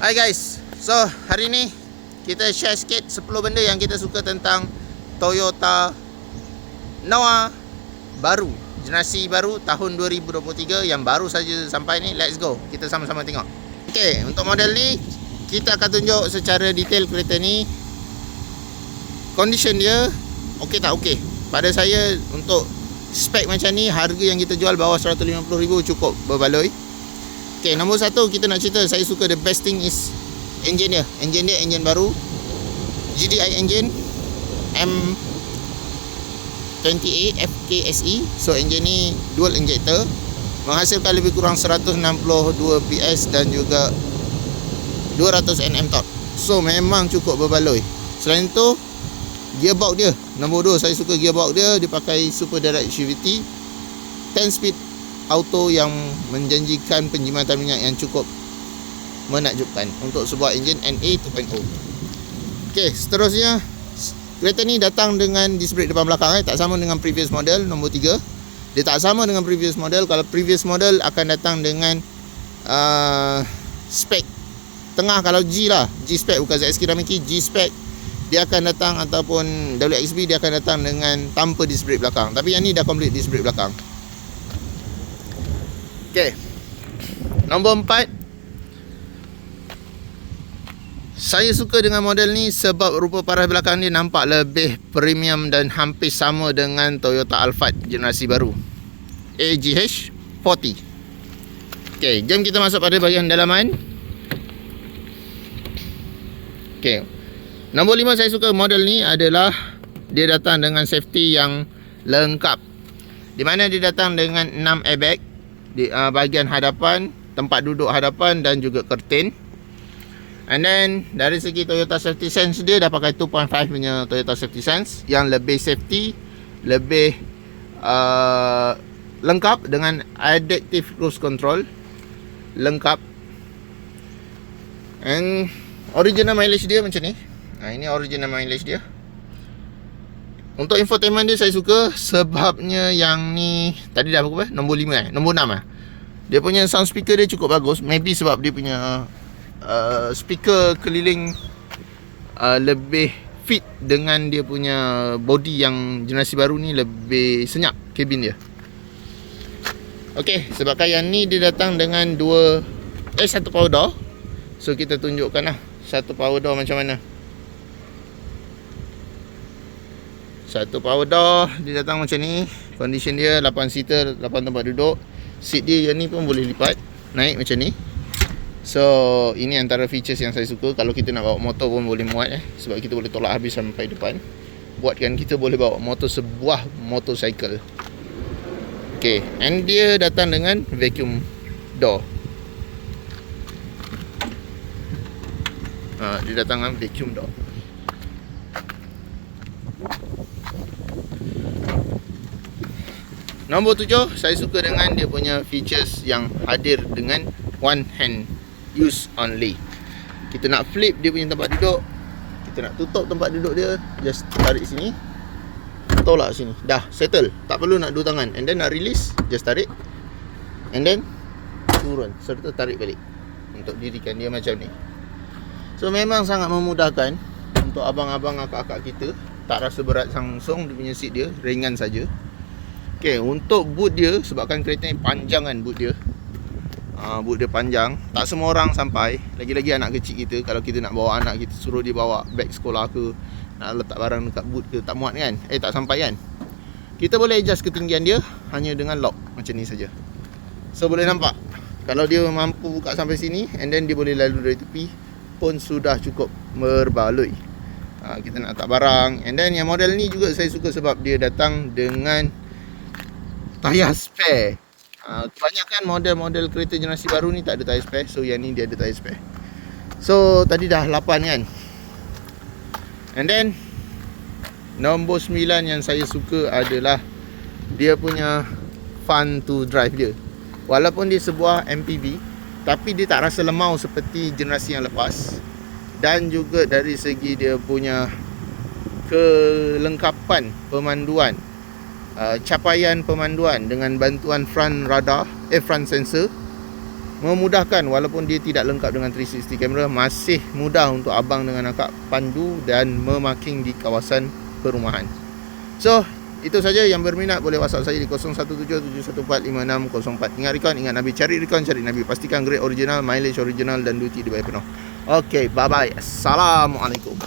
Hai guys, so hari ni kita share sikit 10 benda yang kita suka tentang Toyota Noah baru, generasi baru tahun 2023 yang baru saja sampai ni. Let's go, kita sama-sama tengok. Okay, untuk model ni kita akan tunjuk secara detail kereta ni. Condition dia okey tak okey. Pada saya untuk spek macam ni, harga yang kita jual bawah 150,000 cukup berbaloi. Okay, nombor satu kita nak cerita, saya suka the best thing is engine dia. Engine dia engine baru, GDI engine M20A FKSE. So engine ni dual injector, menghasilkan lebih kurang 162 PS dan juga 200 Nm torque. So memang cukup berbaloi. Selain tu, gearbox dia, nombor 2 saya suka gearbox dia. Dia pakai super direct CVT 10 speed auto yang menjanjikan penjimatan minyak yang cukup menakjubkan untuk sebuah enjin NA 2.0. Okey, seterusnya kereta ni datang dengan disc brake depan belakang, tak sama dengan previous model. Nombor 3, dia tak sama dengan previous model. Kalau previous model akan datang dengan spek tengah, kalau G lah, G spek, bukan ZSK Ramiki, G spek dia akan datang, ataupun WXB dia akan datang dengan tanpa disc brake belakang. Tapi yang ni dah complete disc brake belakang. Okey, nombor 4, saya suka dengan model ni sebab rupa paras belakang dia nampak lebih premium dan hampir sama dengan Toyota Alphard generasi baru AGH 40. Okey, jom kita masuk pada bahagian dalaman. Okey, nombor 5 saya suka model ni adalah dia datang dengan safety yang lengkap, di mana dia datang dengan 6 airbag di bahagian hadapan, tempat duduk hadapan dan juga curtain. And then dari segi Toyota Safety Sense, dia dah pakai 2.5 punya Toyota Safety Sense yang lebih safety, lebih lengkap dengan adaptive cruise control, lengkap. And original mileage dia macam ni. Ini original mileage dia. Untuk infotainment dia saya suka sebabnya yang ni tadi dah berapa? Nombor 5 nombor 6 Dia punya sound speaker dia cukup bagus. Maybe sebab dia punya speaker keliling lebih fit dengan dia punya body yang generasi baru ni, lebih senyap kabin dia. Okey, sebabkan yang ni dia datang dengan satu power door. So kita tunjukkan lah satu power door macam mana. Satu power door dia datang macam ni. Condition dia 8 seater, 8 tempat duduk. Seat dia yang ni pun boleh lipat, naik macam ni. So ini antara features yang saya suka. Kalau kita nak bawa motor pun boleh muat sebab kita boleh tolak habis sampai depan. Buatkan kita boleh bawa motor, sebuah motorcycle. Okay, and dia datang dengan vacuum door. Dia datang dengan vacuum door. Nombor 7, saya suka dengan dia punya features yang hadir dengan one hand use only. Kita nak flip dia punya tempat duduk, kita nak tutup tempat duduk dia, just tarik sini, tolak sini, dah settle. Tak perlu nak dua tangan. And then nak release, just tarik, and then turun serta tarik balik untuk dirikan dia macam ni. So memang sangat memudahkan untuk abang-abang, akak-akak kita. Tak rasa berat langsung. Dia punya seat dia ringan saja. Okay, untuk boot dia, sebabkan kereta ni panjang kan boot dia. Boot dia panjang, tak semua orang sampai. Lagi-lagi anak kecil kita, kalau kita nak bawa anak kita, suruh dia bawa beg sekolah ke, nak letak barang dekat boot ke, tak muat kan, tak sampai kan. Kita boleh adjust ketinggian dia hanya dengan lock macam ni saja. So boleh nampak, kalau dia mampu buka sampai sini, and then dia boleh lalu dari tepi pun sudah cukup berbaloi. Kita nak letak barang. And then yang model ni juga saya suka sebab dia datang dengan tayar spare. Kebanyakan model-model kereta generasi baru ni tak ada tayar spare. So yang ni dia ada tayar spare. So tadi dah 8 kan. And then nombor 9 yang saya suka adalah dia punya fun to drive dia. Walaupun dia sebuah MPV, tapi dia tak rasa lemau seperti generasi yang lepas. Dan juga dari segi dia punya kelengkapan pemanduan, capaian pemanduan dengan bantuan front radar, front sensor, memudahkan, walaupun dia tidak lengkap dengan 360 kamera, masih mudah untuk abang dengan akak pandu dan memaking di kawasan perumahan. So, itu saja. Yang berminat boleh WhatsApp saya di 0177145604. Ingat recon, ingat Nabi, cari recon, cari Nabi. Pastikan grade original, mileage original dan duty dibayar penuh. Okay, bye-bye. Assalamualaikum.